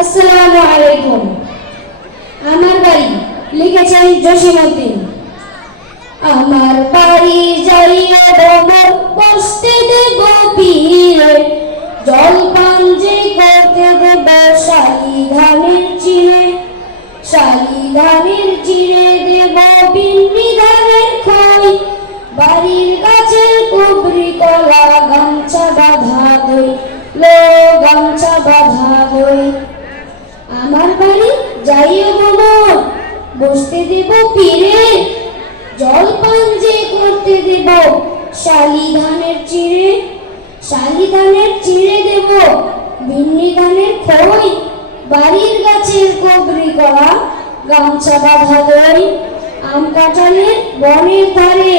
আসসালামু আলাইকুম। আমার বাড়ি লিখেছেন জসিমউদ্দিন। আমার বাড়ি যাইয়া ডমর বসতে দেব পীরে। জলপান যে করতে দেব শালি ধানের চিড়ে। শালি ধানের চিড়ে দেব বিন্নি ধানের খই। বাড়ির গাছের কুবরি কলা, গামছা বাঁধা দই। লো, গামছা বাঁধা দই। আমার বাড়ি যাইও ভ্রমণ বসতে দেব পীরে। জলপান যে করতে দেব শালি ধানের চিড়ে। শালি ধানের চিড়ে দেব ভিন্নি ধানের খই বাড়ির গাছের কবরি করা, গামছা বাঁধা দই। আম কাঁঠালের বনের ধারে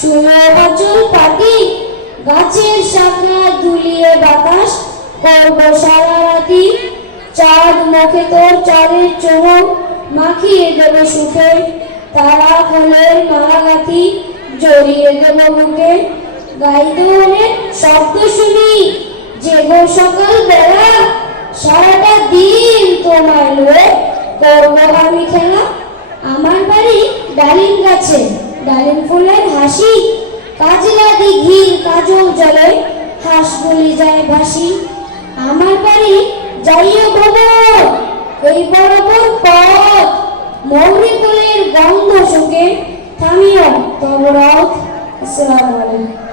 সুন্দর বচল পাতি গাছের শাখা দুলিয়ে বাতাস করব সারা রাতি। চাঁদ মুখে তোর চাঁদের চোখ মাখিয়ে দেব সুখে। তারা ফুলের মালা গাঁথি জড়িয়ে দেব বুকে গাই দোহনের শব্দ শুনি, জেগো সকাল বেলা। সারাটা দিন তোমার লয়ে করব আমি খেলা। আমার বাড়ি ডালিম গাছে, ডালিম ফুলের হাসি। কাজলা দিঘির কাজল জলে হাঁসগুলি যায় ভাসি। আমার বাড়ি জ্বালিয়ে ভবন এই বরাবর পথ মৌরি কোলের গন্ধ শোকে থামিয়া তবরথ আসসালামু আলাইকুম।